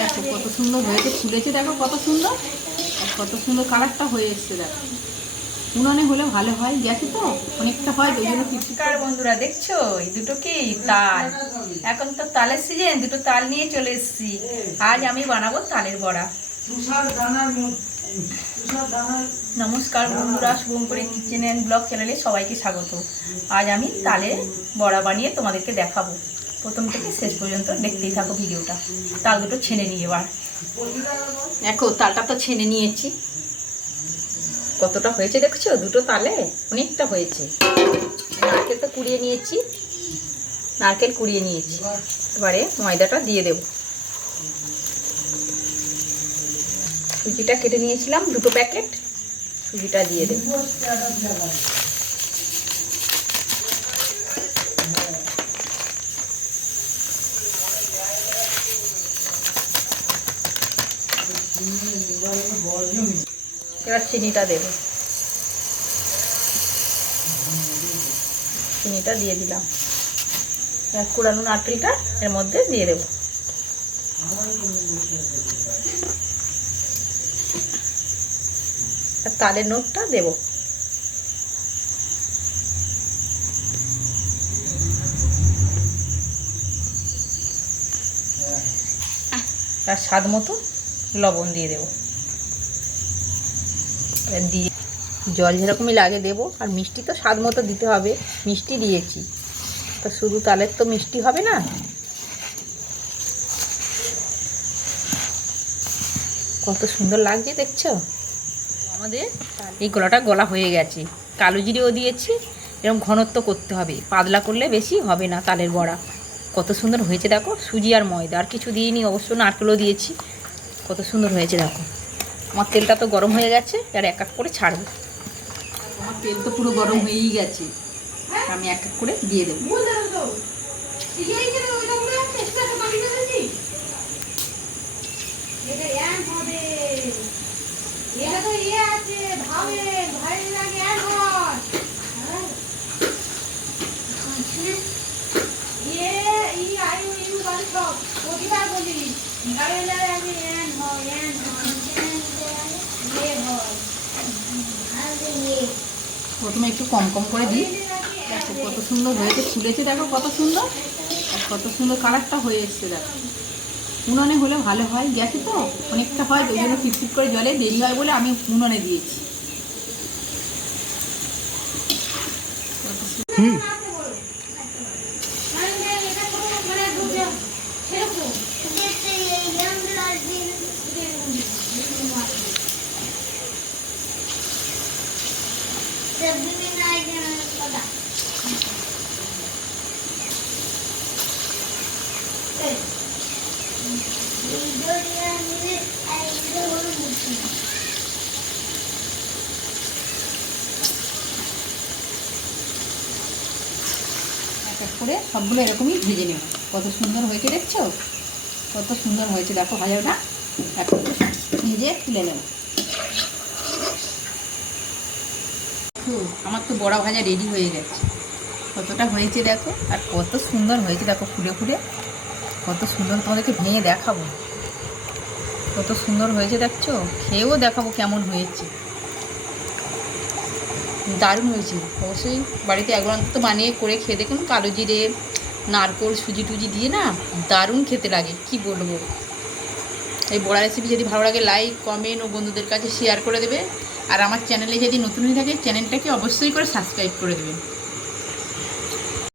দেখো কত সুন্দর হয়েছে, ফুলেছে দেখো কত সুন্দর, আর কত সুন্দর কালারটা হয়ে এসছে দেখো। উনানে হলে ভালো হয়, গ্যাসে তো অনেকটা হয় ওই জন্য। নমস্কার বন্ধুরা, দেখছো এই দুটো কি তাল, এখন তো তালের সিজন, দুটো তাল নিয়ে চলে এসেছি। আজ আমি বানাবো তালের বড়া। নমস্কার বন্ধুরা, শুভঙ্করী কিচেন অ্যান্ড ব্লগ চ্যানেলে সবাইকে স্বাগত। আজ আমি তালের বড়া বানিয়ে তোমাদেরকে দেখাবো। প্রথম থেকে শেষ পর্যন্ত দেখতেই থাকো ভিডিওটা। তাল দুটো ছেনে নিয়ে এবার দেখো, তালটা তো ছেনে নিয়েছি। কতটা হয়েছে দেখছো, দুটো তালে অনেকটা হয়েছে। নারকেল তো কুড়িয়ে নিয়েছি, নারকেল কুড়িয়ে নিয়েছি। এবারে ময়দাটা দিয়ে দেব। সুজিটা কেটে নিয়েছিলাম 2 প্যাকেট, সুজিটা দিয়ে দেব। এবার চিনিটা দেব, চিনিটা দিয়ে দিলাম। এবার কুড়ানো নারকেলটা এর মধ্যে দিয়ে দেব। আর তালের নোটটা দেব। আর স্বাদ মতো লবণ দিয়ে দেব। দিয়ে জল যেরকমই লাগে দেবো। আর মিষ্টি তো স্বাদ মতো দিতে হবে, মিষ্টি দিয়েছি তো, শুধু তালের তো মিষ্টি হবে না। কত সুন্দর লাগছে দেখছো। আমাদের এই গলাটা গলা হয়ে গেছে, কালো জিরেও দিয়েছি। এরকম ঘনত্ব করতে হবে, পাতলা করলে বেশি হবে না তালের বড়া। কত সুন্দর হয়েছে দেখো, সুজি আর ময়দা, আর কিছু দিইনি, অবশ্য নারকেলও দিয়েছি। কত সুন্দর হয়েছে দেখো। আমার তেলটা তো গরম হয়ে গেছে, আর এক এক করে ছাড়বো। আমার তেল তো পুরো গরম হয়েই গেছে, আমি এক এক করে দিয়ে দেবো। প্রথমে একটু কম কম করে দিই। দেখো কত সুন্দর হয়েছে, ফুলেছে দেখো কত সুন্দর, আর কত সুন্দর কালারটা হয়ে এসছে দেখো। উনানে হলে ভালো হয়, গ্যাসে তো অনেকটা হয় ওই জন্য ফিটফিট করে জলে দেরি হয় বলে আমি উনানে দিয়েছি। করে সবগুলো এরকমই ভেজে নেব। কত সুন্দর হয়েছে দেখছো, কত সুন্দর হয়েছে দেখো ভাজাটা। এখন ভেজে তুলে নেব। আমার তো বড়া ভাজা রেডি হয়ে গেছে। কতটা হয়েছে দেখো, আর কত সুন্দর হয়েছে দেখো, ফুলে ফুলে কত সুন্দর। তোমাদেরকে ভেঙে দেখাবো কত সুন্দর হয়েছে দেখছো, খেয়েও দেখাবো কেমন হয়েছে। দারুণ হয়েছে। অবশ্যই বাড়িতে একবার অন্তত বানিয়ে করে খেয়ে দেখুন। কালো জিরে, নারকেল, সুজি টুজি দিয়ে না দারুণ খেতে লাগে, কি বলবো। এই বড়া রেসিপি যদি ভালো লাগে লাইক, কমেন্ট ও বন্ধুদের কাছে শেয়ার করে দেবে। আর আমার চ্যানেলে যদি নতুন হয়ে থাকে চ্যানেলটাকে অবশ্যই করে সাবস্ক্রাইব করে দেবে।